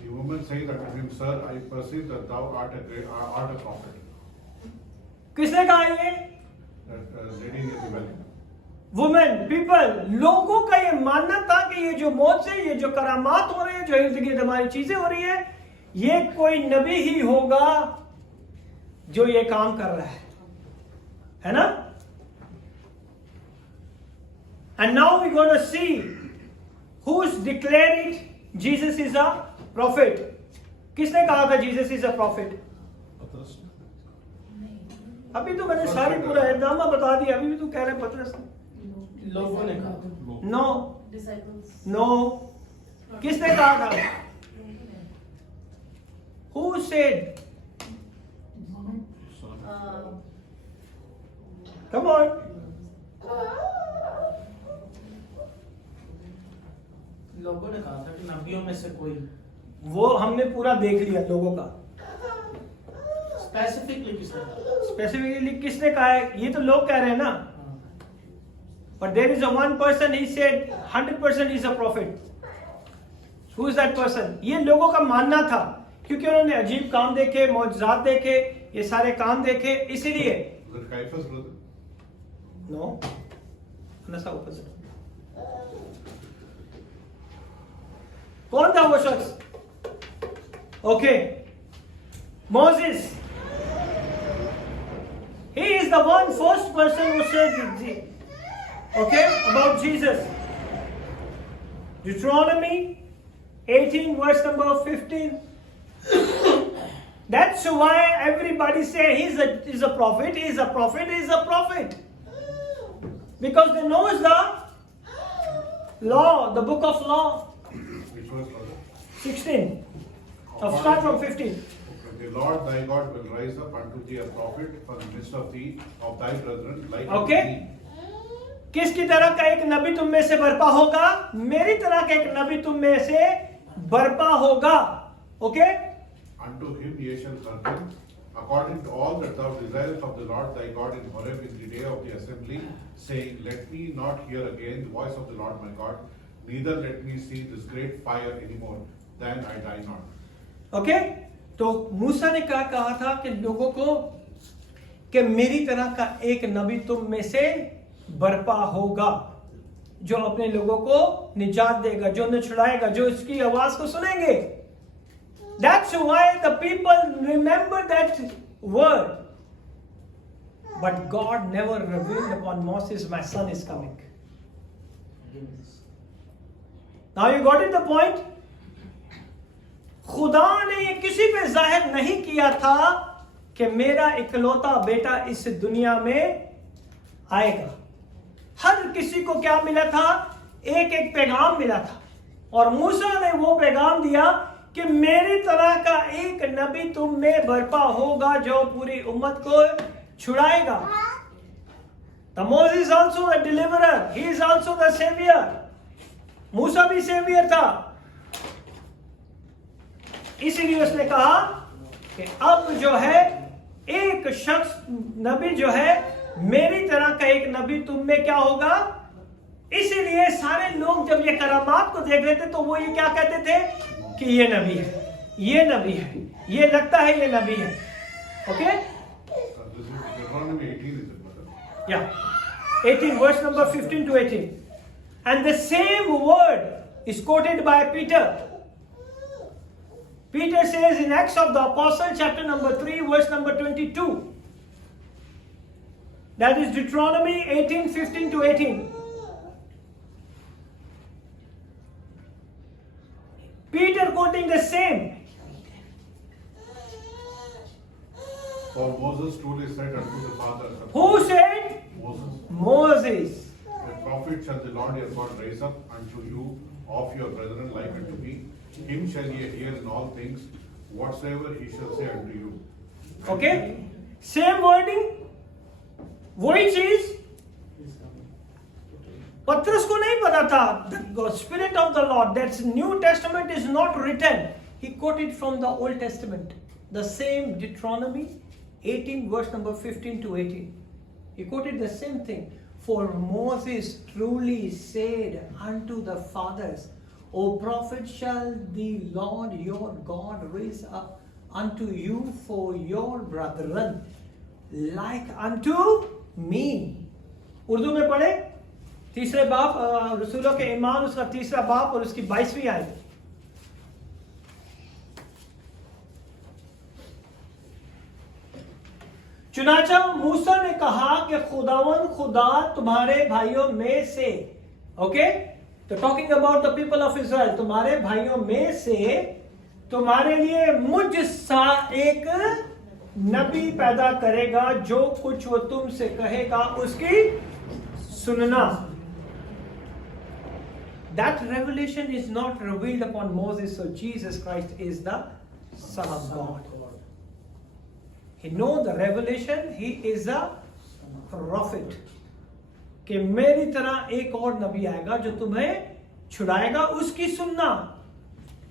The woman said unto him, "Sir, I perceive that thou art a prophet." किसने कहा ये? That lady near the well. Women, people. लोगों का ये मानना था कि ये जो मौत से, ये जो करामात हो रहे हैं, जो इर्द गिर्द हमारी चीजें हो रही है, ये कोई नबी ही होगा जो ये काम कर रहा है ना? And now we're going to see who's declared Jesus is a prophet. किसने कहा था Jesus is a prophet? अभी तो मैंने सारी पूरा एहदामा बता दिया, अभी भी तू कह रहे हैं पतरस ने. लोगों ने कहा. नो नो, किसने कहा था? Who said? Come on. लोगों ने कहा था कि नबियों में से कोई. वो हमने पूरा देख लिया लोगों का. स्पेसिफिकली किसने कहा? स्पेसिफिकली किसने कहा है? ये तो लोग कह रहे हैं ना. हाँ. But there is a one person, he said 100% is a prophet. Who is that person? ये लोगों का मानना था, क्योंकि उन्होंने अजीब काम देखे, मौजज़ात देखे, ये सारे काम देखे, इसीलिए. Was it Caiaphas, brother? No, नशा opposite. कौन था वो शख्स? Okay, Moses. He is the one first person who said okay about Jesus. Deuteronomy 18 verse number 15. That's why everybody say he's a prophet, he's a prophet, he's a prophet. Because they knows the law, the book of law. Which was brother? 16. So start from 15. The Lord thy God will rise up unto thee a prophet from the midst of thee, of thy brethren, like Okay. unto thee. किसकी तरह का एक नबी तुम में से बरपा होगा? मेरी तरह का एक नबी तुम में से बरपा होगा. Okay? Unto him ye shall hearken, according to all that thou desirest of the Lord thy God in Horeb in the day of the assembly, saying, Let me not hear again the voice of the Lord my God, neither let me see this great fire anymore, then I die not. Okay? तो मूसा ने क्या कहा था कि लोगों को कि मेरी तरह का एक नबी तुम में से बरपा होगा, जो अपने लोगों को निजात देगा, जो उन्हें छुड़ाएगा, जो इसकी आवाज को सुनेंगे. That's why the people remember that word. But God never revealed upon Moses, my son is coming. Now you got it the point? खुदा ने ये किसी पे जाहिर नहीं किया था कि मेरा इकलौता बेटा इस दुनिया में आएगा. हर किसी को क्या मिला था? एक एक पैगाम मिला था. और मूसा ने वो पैगाम दिया कि मेरी तरह का एक नबी तुम में बरपा होगा जो पूरी उम्मत को छुड़ाएगा. The Moses is also a deliverer. He is also the savior. मूसा भी सेवियर था. इसीलिए उसने कहा कि अब जो है एक शख्स नबी जो है मेरी तरह का एक नबी तुम में क्या होगा. इसीलिए सारे लोग जब ये करामात को देख रहे थे तो वो ये क्या कहते थे कि ये नबी है, ये नबी है, ये लगता है ये नबी है. Okay? This is Deuteronomy 18, is it, brother? Yeah. 18 verse number 15 to 18. And the same word is quoted by Peter. Peter says in Acts of the Apostle chapter number 3 verse number 22. That is Deuteronomy 18, 15 to 18. Peter quoting the same. For Moses truly said unto the fathers. Who said? Moses. Moses. A prophet shall the Lord your God raise up unto you of your brethren like unto me. Him shall ye hear in all things, whatsoever he shall say unto you. Okay? Same wording. वही चीज पत्रस को नहीं पता था. The Spirit of the Lord, that New Testament is not written. He quoted from the Old Testament. The same Deuteronomy 18 verse number 15 to 18. He quoted the same thing. For Moses truly said unto the fathers, O prophet, shall the Lord your God raise up unto you for your brethren, like unto me. Urdu में पढ़े तीसरे बाप रसूलों के ईमान उसका तीसरा बाप और उसकी 22वीं आयत. चुनाचा मूसा ने कहा कि खुदावन खुदा तुम्हारे भाइयों में से. ओके? तो talking about the people of Israel, तुम्हारे भाइयों में से तुम्हारे लिए मुझ सा एक नबी पैदा करेगा, जो कुछ वो तुमसे कहेगा उसकी सुनना. That revelation is not revealed upon Moses, so Jesus Christ is the Son of God. He knows the revelation, he is a prophet. कि मेरी तरह एक और नबी आएगा जो तुम्हें छुड़ाएगा, उसकी सुनना.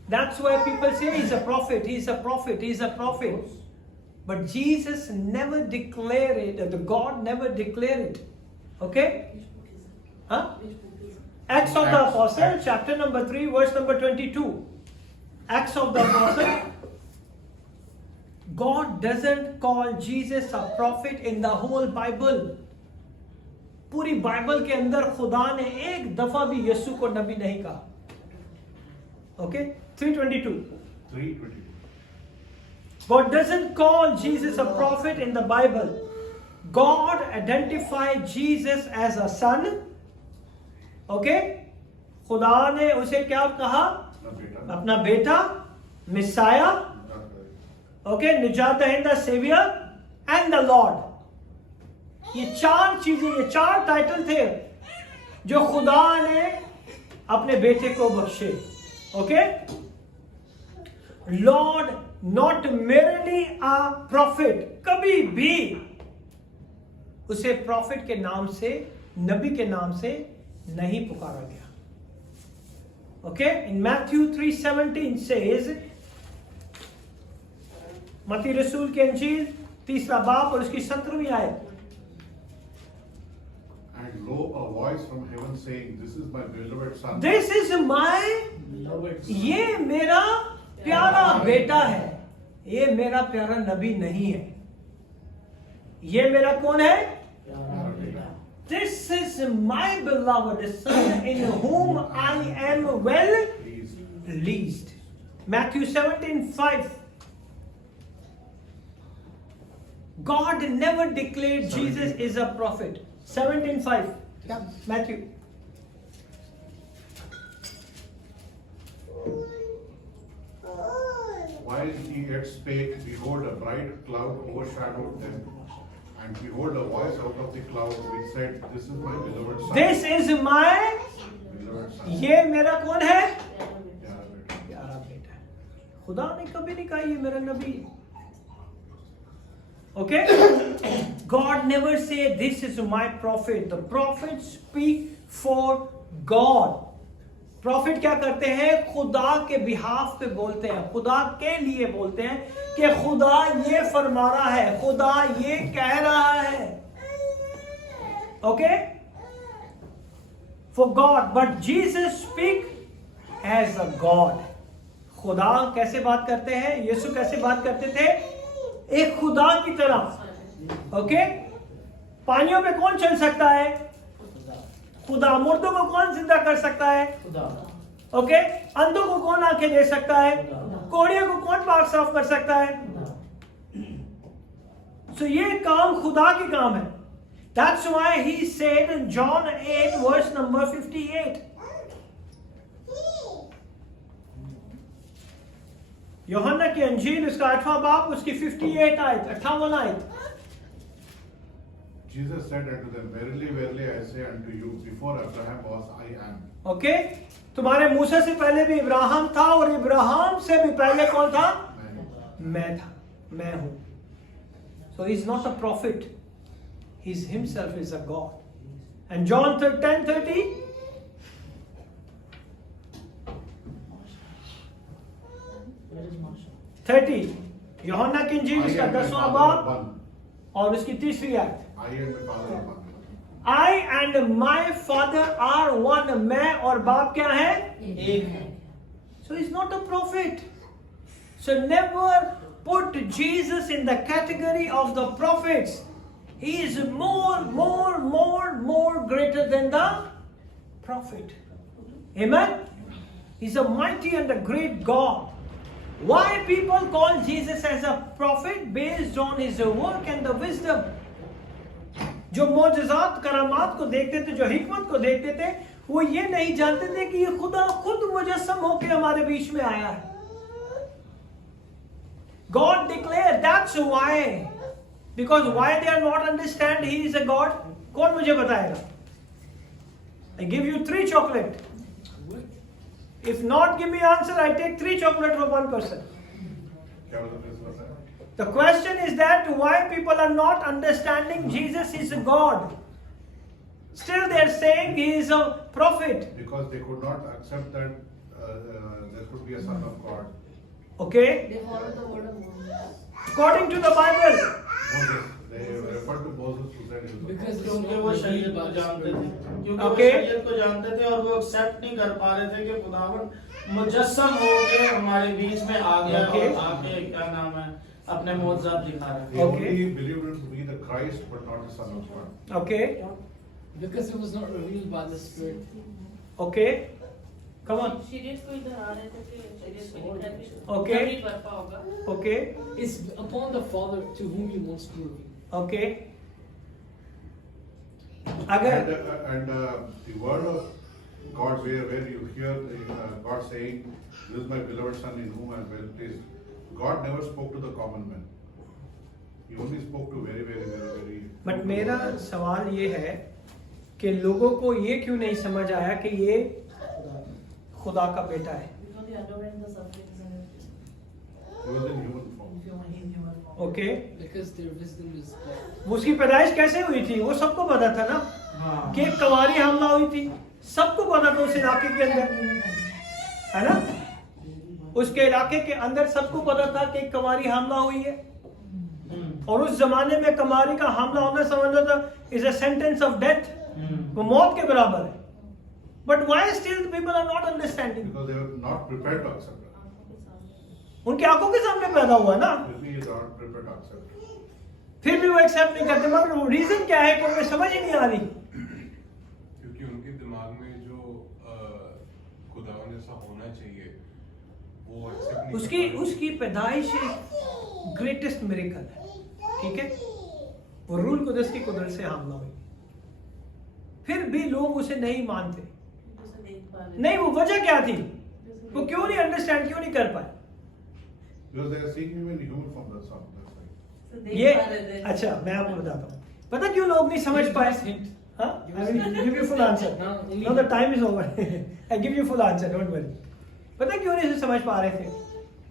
That's why people say he's a prophet, he's a prophet, he's a prophet. But Jesus never declared it, the God never declared it. Okay? Huh? Acts of the Apostle, chapter number 3, verse number 22. Acts of the Apostle. God doesn't call Jesus a prophet in the whole Bible. पूरी Bible के अंदर खुदा ने एक दफा भी यीशु को नबी नहीं कहा. Okay? 322. 3:22. God doesn't call Jesus a prophet in the Bible. God identified Jesus as a son. Okay? खुदा ने उसे क्या कहा? अपना बेटा अपना बेटा, मिसाया, okay, निजात दहिंदा, सेवियर एंड द लॉर्ड। ये चार चीजें, ये चार टाइटल थे जो खुदा ने अपने बेटे को बख्शे। Okay? Lord not merely a prophet, कभी भी उसे प्रॉफिट के नाम से, नबी के नाम से नहीं पुकारा गया। ओके? इन मैथ्यू 3:17 सेज, मत्ती रसूल के अंजील 3 बाब और उसकी 17वीं आयत, And lo, a voice from heaven saying, This is my beloved son. This is my, Beloved son. ये मेरा प्यारा बेटा है। ये मेरा प्यारा नबी नहीं है। ये मेरा कौन है? प्यारा बेटा। This is my beloved son in whom I am well Please. pleased. Matthew 17:5. God never declared Jesus is a prophet. 17:5. Yeah, Matthew. While he yet spake, behold, a bright cloud overshadowed them. And behold, a voice out of the cloud which said, This is my beloved son. This is my, Beloved son. ये मेरा कौन है? प्यारा बेटा। प्यारा बेटा है। खुदा ने कभी नहीं कहा ये मेरा नबी है। Okay? God never say this is my prophet. The prophets speak for God. Profit क्या करते हैं? खुदा के बिहाफ पे बोलते हैं, खुदा के लिए बोलते हैं कि खुदा ये फरमा रहा है, खुदा ये कह रहा है। Okay? For God, but Jesus speak as a God. खुदा कैसे बात करते हैं? यीशु कैसे बात करते थे? एक खुदा की तरह। ओके? पानियों पे कौन चल सकता है? खुदा। मुर्दों को कौन जिंदा कर सकता है? खुदा। ओके? अंधों को कौन आंखें दे सकता है? कोड़ियों को कौन पाक साफ कर सकता है? सो ये काम खुदा की काम है। That's why he said in John 8 verse number 58. यूहन्ना की अंजील उसका 8वां बाब उसकी 58 आयत, 58 आयत। Jesus said unto them, Verily, verily, I say unto you, before Abraham was, I am. Okay? तुम्हारे मूसा से पहले भी इब्राहिम था और इब्राहिम से भी पहले कौन था? मैं था, मैं हूं। So he's not a prophet. He himself is a God. And John 10:30. Where is Masha? 30 यूहन्ना की इंजील I उसका and my 10वां Father are बाब one. और उसकी 3री आयत। I and my Father are one. I and my father are one. मैं और बाप क्या है? एक है। So he's not a prophet. So never put Jesus in the category of the prophets. He is more greater than the prophet. Amen? He's a mighty and a great God. Why people call Jesus as a prophet? Based on his work and the wisdom. जो मोजज़ात करामात को देखते थे, जो हिकमत को देखते थे, वो ये नहीं जानते थे कि ये खुदा खुद मुजस्सम होकर हमारे बीच में आया है। God declared, that's why. Because why they are not understand he is a God? कौन मुझे बताएगा? I give you 3 chocolate. If not give me answer, I take 3 chocolate from one person. क्या बोलते हैं इस बात में? The question is that why people are not understanding Jesus is a God. Still they are saying he is a prophet. Because they could not accept that there could be a son of God. Okay? They follow the word of Moses. According to the Bible. Moses, they refer to Moses who said he was a Because it's क्योंकि not वो revealed शरीयत by को the जानते थे, Spirit. क्योंकि वो Okay. शरीयत को जानते थे और वो एक्सेप्ट नहीं कर पा रहे थे कि खुदावन मुजस्सम होके हमारे बीच में आ गया Okay. और आके क्या नाम है अपने मौजूद दिखा रहा They है। Okay. only believed him to be the Christ, but not the Son of God. Okay? Because it was not revealed by the Spirit. Okay? Come on. शरीयत को इधर आ रहे थे कि शरीयत में लिखा है कि Okay. नबी बर्पा होगा। Okay? It's upon the Father to whom He wants to reveal. Okay? अगर the word of God, where you hear God saying, "This is my beloved son in whom I am well pleased." God never spoke to the common man. He only spoke to very. But मेरा सवाल ये है कि लोगों को ये क्यों नहीं समझ आया कि ये खुदा का बेटा है? He was in human form. Okay, Because their wisdom is there. उसकी पैदाइश कैसे हुई थी वो सबको पता था ना, हाँ। कि एक कवारी हमला हुई थी, सबको पता था उस इलाके के अंदर, है ना? उसके इलाके के अंदर सबको पता था कि एक कवारी हमला हुई है, और उस जमाने में कवारी का हमला होना समझ लो is a sentence of death, वो मौत के बराबर है. But why still people are not understanding? Because they were not prepared to accept it. उनकी आंखों के सामने पैदा हुआ ना, He is not prepared to accept it. फिर भी वो एक्सेप्ट नहीं करते. मगर रीजन क्या है कि उन्हें समझ ही नहीं आ रही. क्योंकि उनके दिमाग में जो खुदावन जैसा होना चाहिए वो एक्सेप्ट नहीं उसकी कर पा रहे। उसकी पैदाइश एक ग्रेटेस्ट मिरेकल है, ठीक है? वो रूल कुदस की कुदरत से हमला हुई, फिर भी लोग उसे नहीं मानते. नहीं, वो वजह क्या थी? वो क्यों नहीं अंडरस्टैंड क्यों नहीं कर पाए? Because they are seeing him in human form. That's all. That's why. ये अच्छा मैं आपको बताता हूँ, पता क्यों लोग नहीं समझ पाए? Hint. हाँ, I will give you full answer. Now the time is over. I give you full answer. Don't worry. पता क्यों नहीं समझ पा रहे थे?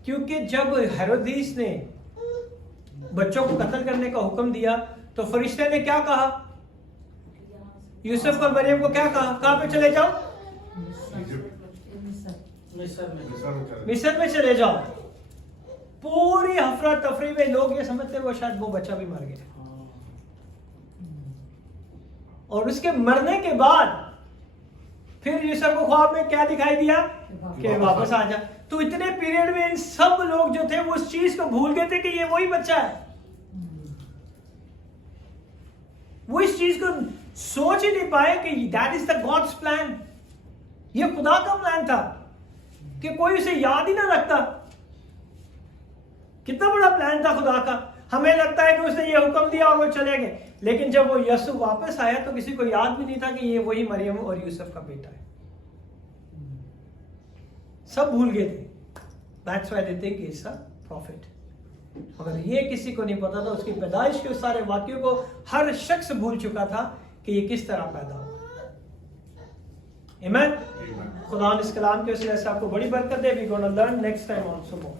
क्योंकि जब हेरोदीस ने बच्चों को कत्ल करने का हुक्म दिया तो फरिश्ते ने क्या कहा? यूसुफ और मरियम को क्या कहा? कहाँ पे चले जाओ? मिस्र में चले जाओ. पूरी अफरा तफरी में लोग ये समझते वो शायद वो बच्चा भी मर गया, और उसके मरने के बाद फिर यूसुफ को ख्वाब में क्या दिखाई दिया कि वापस आ जा. तो इतने पीरियड में इन सब लोग जो थे वो उस चीज को भूल गए थे कि ये वही बच्चा है. वो इस चीज को सोच ही नहीं पाए कि that is the gods plan. ये खुदा का प्लान था कि कोई उसे याद ही ना रखता. कितना बड़ा प्लान था खुदा का. हमें लगता है कि उसने ये हुक्म दिया और वो चले गए, लेकिन जब वो यीशु वापस आया तो किसी को याद भी नहीं था कि ये वही मरियम और यूसुफ का बेटा है. सब भूल गए थे. That's why they think he is a profit. अगर ये किसी को नहीं पता था, उसकी पैदाइश के सारे वाक्यों को हर शख्स भूल चुका था कि ये किस तरह पैदा हुआ. आमीन. खुदा इस कलाम के वसीले से आपको बड़ी बरकत दे. We gonna learn next time also more.